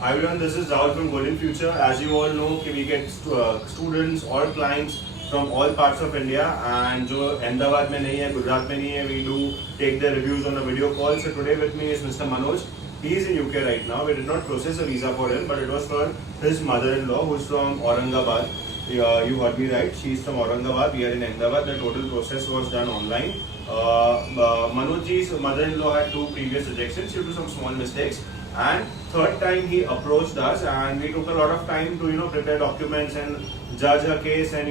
Hi everyone, this is Rahul from Golden Future. As you all know, we get students or clients from all parts of India, and जो अहमदाबाद में नहीं है, गुजरात में नहीं है, we do take the reviews on a video call. So today with me is Mr. Manoj. He is in UK right now. We did not process a visa for him, but it was for his mother-in-law who's from Aurangabad. You heard me right. She's from Aurangabad. We are in Ahmedabad. The total process was done online. Manojji's mother-in-law had 2 previous rejections due to some small mistakes. And third time he approached us, and we took a lot of time to prepare documents and judge her case, and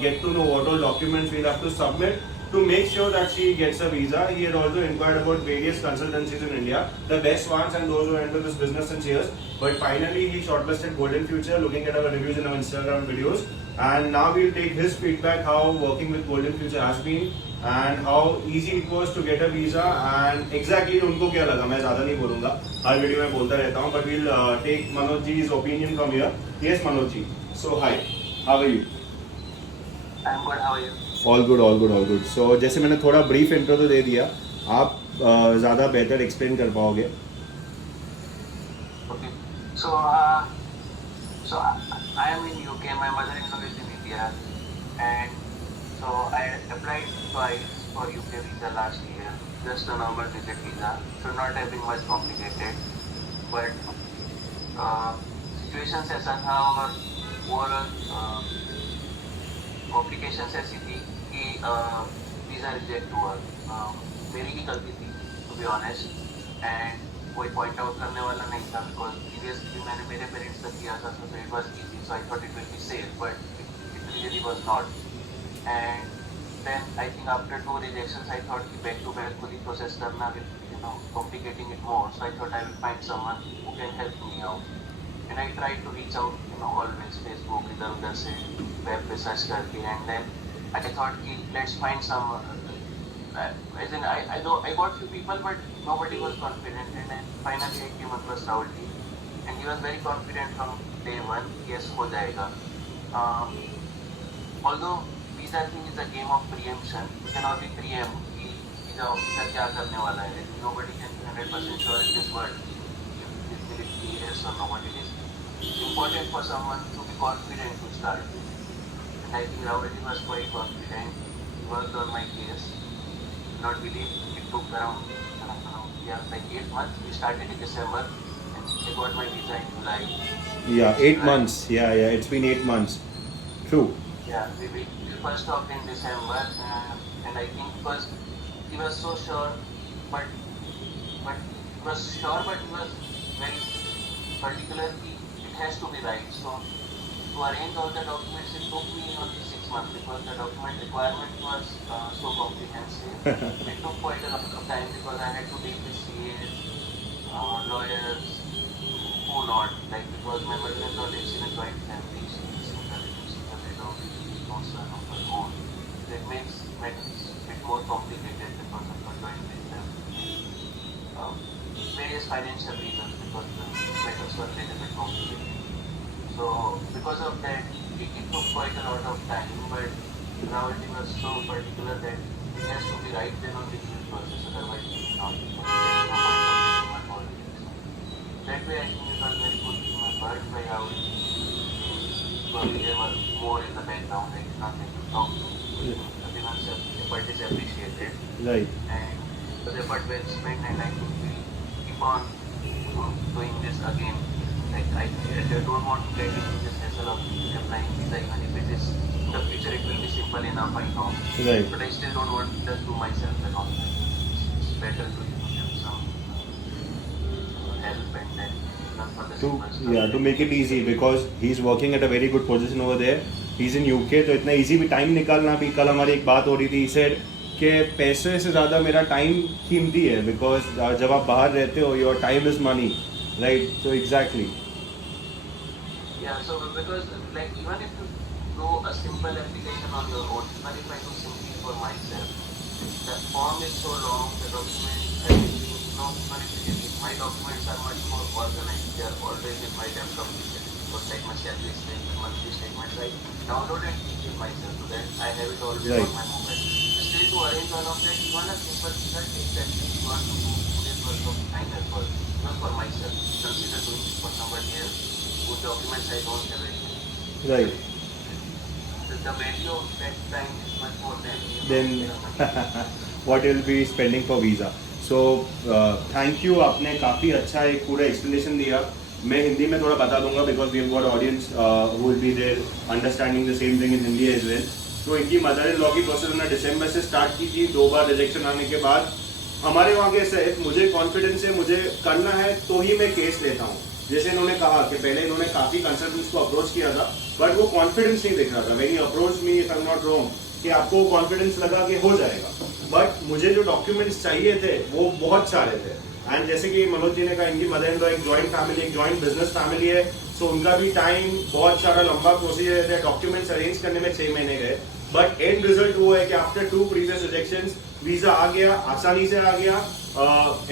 get to know what all documents we'll have to submit to make sure that she gets a visa. He had also inquired about various consultancies in India, the best ones and those who are into this business since years. But finally he shortlisted Golden Future, looking at our reviews in our Instagram videos, and now we'll take his feedback how working with Golden Future has been and how easy it was to get a visa and exactly उनको क्या लगा. मैं ज़्यादा नहीं बोलूँगा, हर video में बोलता रहता हूँ, but we'll take Manoj ji's opinion from here. Yes, Manoj ji. So hi, how are you? I'm good. How are you? All good, all good, all good. So जैसे मैंने थोड़ा brief intro तो दे दिया, आप ज़्यादा बेहतर explain कर पाओगे. Okay. So I am in UK. My mother-in-law is in India, and so I applied twice for UK visa last year, just a normal visit visa. Should not have been much complicated, but situations ऐसा था और overall complications ऐसी थी कि visa reject हुआ. मेरी ही गलती थी, टू बी ऑनेस्ट, एंड कोई पॉइंट आउट करने वाला नहीं था, बिकॉज प्रीवियसली मैंने मेरे पेरेंट्स तक किया था, so it was easy, so I thought it will be safe, but it really was not. And then I think after 2 rejections I thought कि back to back खुद ही process करना will complicating it more, so I thought I will find someone who can help me out. And I tried to reach out, always Facebook, इधर उधर से web पे search करके, and then I thought कि let's find some. As in I got few people, but nobody was confident, and then finally I came across Rahul ji, and he was very confident from day one. Yes, हो जाएगा. Although visa thing is a game of preemption, you cannot be preempt कि visa officer क्या करने वाला है. Nobody can be 100% sure in this world if will it be yes or no. What it is important for someone to be confident to start. And I think Rahul ji was quite confident. He worked on my case. Not believe it took around 8 months. We started in December and I got my visa in July. Yeah, 8 months. Yeah, it's been 8 months. True. Yeah, we first talked in December, and I think first he was so sure, but he was very particular कि it has to be right. So to arrange all the documents, it took me only 6 months because the document requirement was so comprehensive. It took quite a lot of time because I had to deal with CAs, lawyers, who not, like because my mother-in-law lives in a joint family, she's single widow, no son of her own. So it makes matters a bit more complicated because of her joint family. Various financial reasons because the matters were a little bit complicated. So because of that, it took quite a lot of time, but Rahul ji was so particular that it has to be right then only we will process, otherwise we will not. There's no point of taking one holiday. That way I think it was very good to my birth by Rahul ji. Probably there was more in the background, like nothing to talk to. Everyone's effort is appreciated. Right. And the effort well spent, and I think we keep on doing this again. Like I don't want to get into this hassle of applying visa, even if it is in the future it will be simple enough, I know. Right. But I still don't want to just do myself and all that. It's better to have some help and then learn for the simple stuff. To make it easy because he's working at a very good position over there. He's in UK, तो इतना easy भी time निकालना भी. कल हमारी एक बात हो रही थी, he said कि पैसे से ज़्यादा मेरा time कीमती है because जब आप बाहर रहते हो your time is money, right? So exactly. Yeah, so because like even if you do a simple application on your own, even if I do simply for myself, the form is so long, the document, everything, even if my documents are much more organized, they are always in my laptop, because like my salary statement, monthly statements, I download and keep it myself, so that I have it always on my mobile. Still to arrange all of that, even a simple result takes at least 1 to 2 days worth of time effort, even for myself. Consider doing it for somebody documents I don't have it. Right. The value of that time is much more than Then what you'll be spending for visa. So thank you, आपने काफ़ी अच्छा एक पूरा explanation दिया. मैं हिंदी में थोड़ा बता दूंगा because we've got audience who will be there understanding the same thing in Hindi as well. तो इनकी मदर इन लॉ की प्रोसेस उन्होंने दिसंबर से स्टार्ट की थी. 2 बार रिजेक्शन आने के बाद हमारे वहाँ कैसे है, मुझे कॉन्फिडेंस है, मुझे करना है तो ही मैं केस लेता हूँ. जैसे इन्होंने कहा कि पहले इन्होंने काफ़ी कंसल्टेंट्स को अप्रोच किया था बट वो कॉन्फिडेंस नहीं दिख रहा था. When you approach me, if I am not wrong, कि आपको कॉन्फिडेंस लगा कि हो जाएगा, बट मुझे जो डॉक्यूमेंट्स चाहिए थे वो बहुत सारे थे. एंड जैसे कि मनोज जी ने कहा, इनकी मदर इन लॉ एक जॉइंट फैमिली, एक जॉइंट बिजनेस फैमिली है. सो उनका भी टाइम, बहुत सारा लंबा प्रोसीजर है, डॉक्यूमेंट्स अरेंज करने में 6 महीने गए. बट एंड रिजल्ट वो है कि आफ्टर 2 प्रीवियस रिजेक्शंस वीजा आ गया, आसानी से आ गया.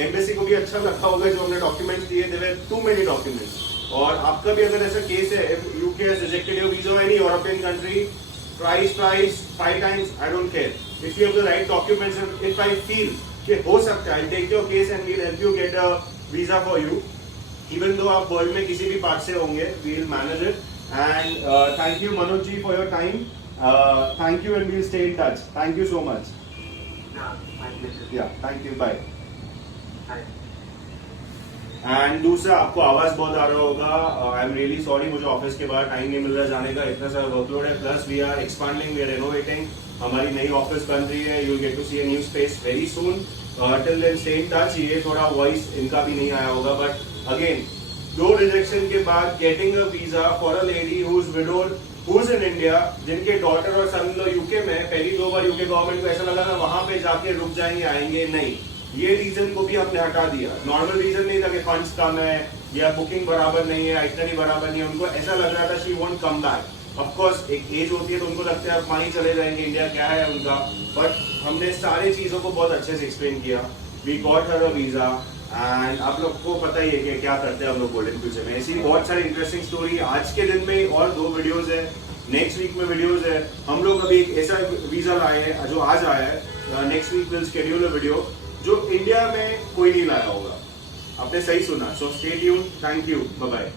एम्बेसी को भी अच्छा लगा होगा जो हमने डॉक्यूमेंट्स दिए थे, टू मेनी डॉक्यूमेंट्स. और आपका भी अगर ऐसा केस है, if UK has rejected your visa, any European country, price 5 times, I don't care. If you have the right documents, if I feel कि हो सकता है, I'll take your case and we'll help you get a visa for you. Even though आप world में किसी भी part से होंगे, we'll manage it. And thank you Manoj ji for your time. Thank you and we'll stay in touch. Thank you so much. Yeah, my pleasure. Yeah, thank you. Bye. Bye. And दूसरा, आपको आवाज बहुत आ रहा होगा. I am really sorry, मुझे office के बाद time नहीं मिल रहा जाने का, इतना सारा वर्कलोड है. Plus we are expanding, we are renovating, हमारी नई ऑफिस बन रही है. You get to see a new space very soon. Till then stay in touch. ये थोड़ा वॉइस इनका भी नहीं आया होगा, बट अगेन 2 रिजेक्शन के बाद getting a visa for a lady who is widowed, who is in India, जिनके डॉटर और सन इन लॉ यूके में, पहली 2 बार यूके गवर्नमेंट को ऐसा लगा था वहां पे जाके रुक जाएंगे, आएंगे नहीं. ये रीजन को भी हमने हटा दिया. नॉर्मल रीजन नहीं था कि फंड्स कम है या बुकिंग बराबर नहीं है, आइटनरी बराबर नहीं है. उनको ऐसा लग रहा था she won't come back. Of course एक एज होती है तो उनको लगता है अब वहीं चले जाएंगे, इंडिया क्या है उनका. बट हमने सारी चीजों को बहुत अच्छे से एक्सप्लेन किया. We got her a visa. And आप लोग को पता ही है कि क्या करते हैं हम लोग गोल्डन फ्यूचर में. ऐसी बहुत सारी इंटरेस्टिंग स्टोरी आज के दिन में और 2 वीडियोज है, नेक्स्ट वीक में वीडियोज है. हम लोग अभी एक ऐसा वीजा लाए हैं जो आज आया है. Next week will schedule a video जो इंडिया में कोई नहीं लाया होगा. आपने सही सुना. So stay tuned. Thank you. Bye bye.